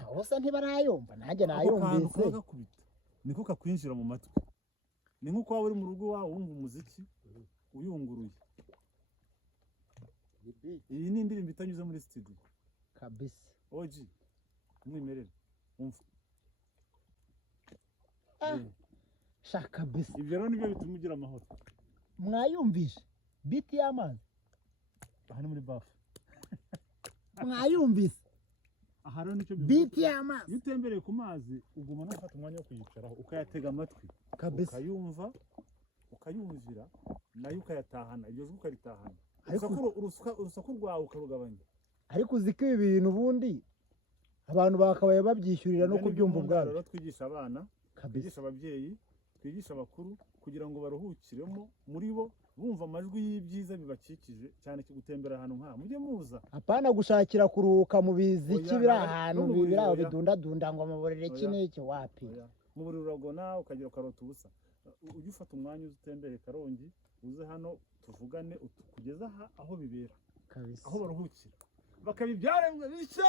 hose ntibarayumva nanjye ako kantu nayumvise kagakubita niko kakwinjira mu matwi ni nkuko waba uri mu rugo wawe wumva umuziki uyunguruye iyi ni indirimbo itanyuze muri studio kabisa oji umwimerere umva shaka kabisa ibyo rero nibyo bituma ugira amahoro mwayumvishe biti y'amazi aha ni muri bafu mwayumvise aha rero nicyo biti y'amazi iyo utembereye ku mazi uguma no gufata umwanya wo kuyicaraho ukayatega amatwi kabisa ukayumva ukayumvira nayo ukayatahana iryo jwi ukaritahana urusaku rwawe ukarugabanya ariko uziko ibi bintu ubundi abantu bakabaye babyishyurira no kubyumva ubwabo rero twigisha abana kabisa twigisha ababyeyi twigisha abakuru kugira ngo baruhukiremo muri bo bumva amajwi y'ibyiza bibakikije cyane gutembera ahantu nk'aha mujye muza apana gushakira kuruhuka mu biziki biri ahantu biraho bidundadunda ngo muburire iki n'iki wapi mu buriro uragona ukagira ukarota ubusa ujye ufata umwanya uzitembere Karongi uze hano tuvugane kugeza aho bibera kabisa aho baruhukira bakabibyaremwe bisha